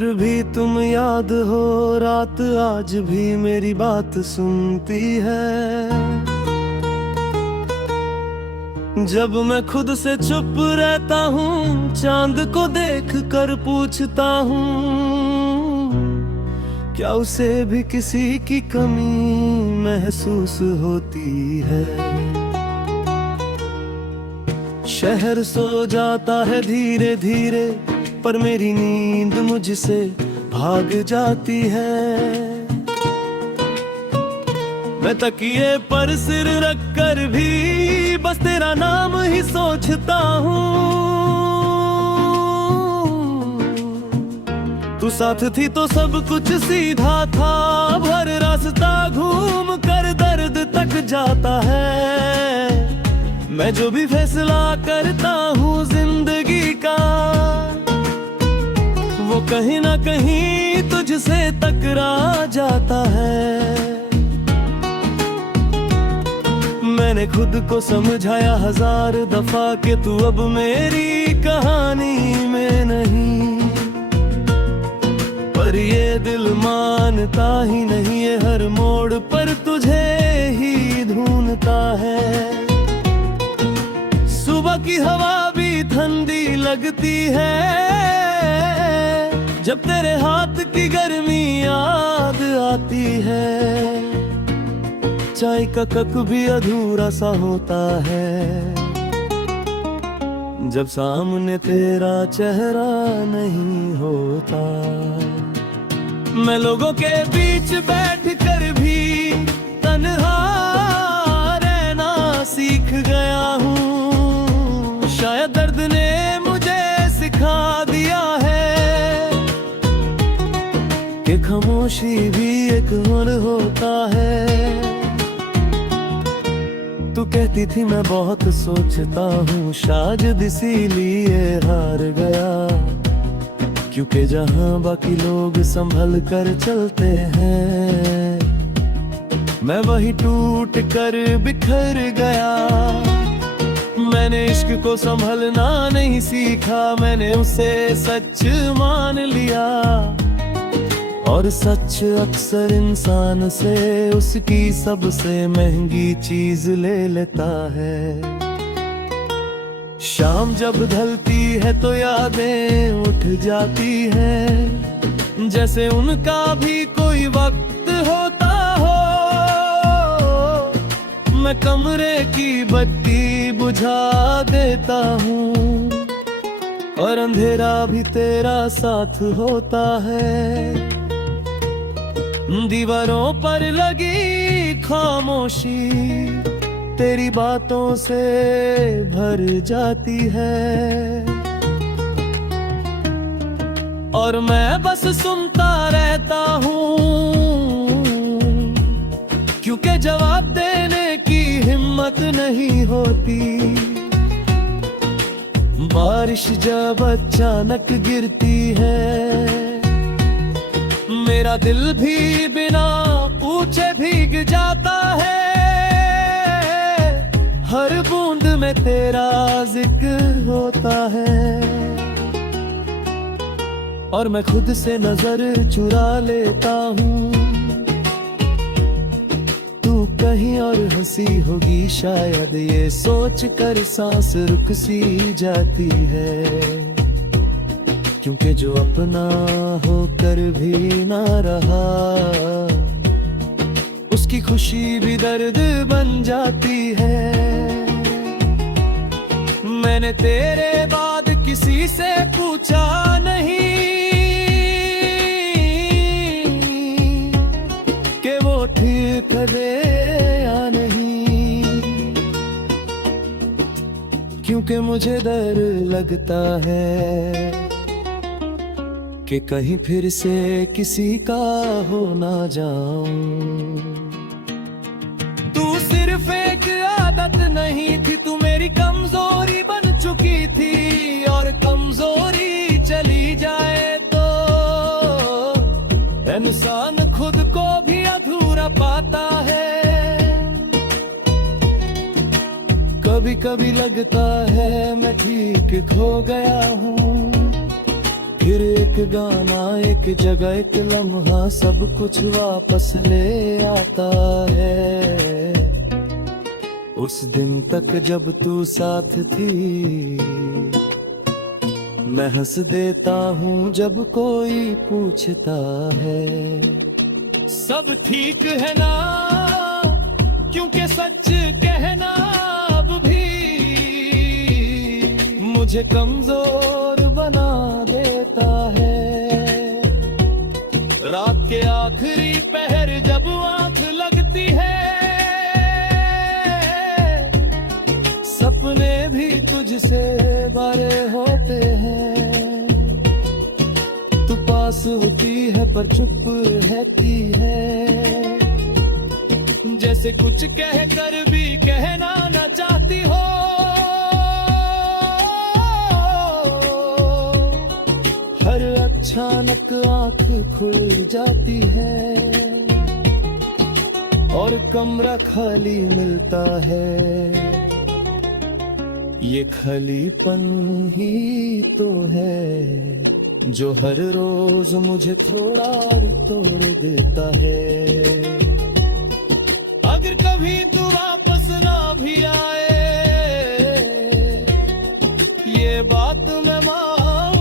फिर भी तुम याद हो रात, आज भी मेरी बात सुनती है। जब मैं खुद से चुप रहता हूँ, चांद को देख कर पूछता हूँ, क्या उसे भी किसी की कमी महसूस होती है। शहर सो जाता है धीरे धीरे, पर मेरी नींद मुझसे भाग जाती है। मैं तकिए पर सिर रख कर भी बस तेरा नाम ही सोचता हूँ। तू साथ थी तो सब कुछ सीधा था, भर रास्ता घूम कर दर्द तक जाता है। मैं जो भी फैसला करता हूँ जिंदगी का, वो कहीं ना कहीं तुझसे टकरा जाता है। मैंने खुद को समझाया 1000 दफा कि तू अब मेरी कहानी में नहीं, पर ये दिल मानता ही नहीं है। हर मोड़ पर तुझे ही ढूंढता है। सुबह की हवा भी ठंडी लगती है, जब तेरे हाथ की गर्मी याद आती है। चाय का कप भी अधूरा सा होता है, जब सामने तेरा चेहरा नहीं होता। मैं लोगों के बीच बैठ कर भी तन्हा रहना सीख गया हूँ। शायद दर्द ने मुझे सिखा दिया है कि खामोशी भी एक हुनर होता है। तू कहती थी मैं बहुत सोचता हूँ, शायद इसीलिए हार गया। क्योंकि जहाँ बाकी लोग संभल कर चलते हैं, मैं वही टूट कर बिखर गया। मैंने इश्क को संभलना नहीं सीखा, मैंने उसे सच मान लिया। और सच अक्सर इंसान से उसकी सबसे महंगी चीज ले लेता है। शाम जब ढलती है तो यादें उठ जाती हैं, जैसे उनका भी कोई वक्त होता हो। मैं कमरे की बत्ती बुझा देता हूँ, और अंधेरा भी तेरा साथ होता है। दीवारों पर लगी खामोशी तेरी बातों से भर जाती है, और मैं बस सुनता रहता हूँ। क्योंकि जवाब देने की हिम्मत नहीं होती। बारिश जब अचानक गिरती है, मेरा दिल भी बिना पूछे भीग जाता है। हर बूंद में तेरा जिक्र होता है, और मैं खुद से नजर चुरा लेता हूँ। तू कहीं और हंसी होगी शायद, ये सोच कर सांस रुक सी जाती है। क्योंकि जो अपना होकर भी ना रहा, उसकी खुशी भी दर्द बन जाती है। मैंने तेरे बाद किसी से पूछा नहीं कि वो ठीक है या नहीं, क्योंकि मुझे डर लगता है कि कहीं फिर से किसी का हो ना जाऊं। तू सिर्फ एक आदत नहीं थी, तू मेरी कमजोरी बन चुकी थी। और कमजोरी चली जाए तो इंसान खुद को भी अधूरा पाता है। कभी कभी लगता है मैं ठीक खो गया हूँ, फिर एक गाना, एक जगह, एक लम्हा, सब कुछ वापस ले आता है उस दिन तक जब तू साथ थी। मैं हंस देता हूँ जब कोई पूछता है सब ठीक है ना, क्योंकि सच कहना अब भी मुझे कमजोर बना देता है। रात के आखिरी पहर जब आंख लगती है, सपने भी तुझसे बड़े होते हैं। तू पास होती है पर चुप रहती है, जैसे कुछ कह कर भी कहना न चाहती हो। हर अचानक आंख खुल जाती है और कमरा खाली मिलता है। ये खालीपन ही तो है जो हर रोज मुझे थोड़ा और तोड़ देता है। अगर कभी तू वापस ना भी आए, ये बात मैं मान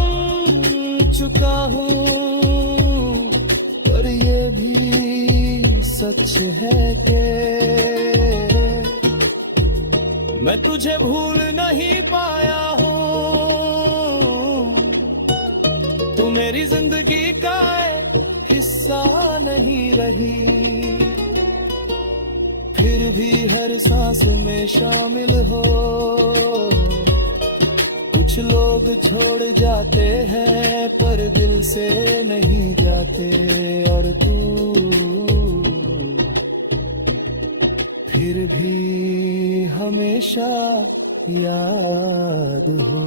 चुका हूँ, पर ये भी सच है कि मैं तुझे भूल नहीं पाया हूँ। तू मेरी जिंदगी का हिस्सा नहीं रही, फिर भी हर सांस में शामिल हो। कुछ लोग छोड़ जाते हैं पर दिल से नहीं जाते, और तू फिर भी हमेशा याद हो।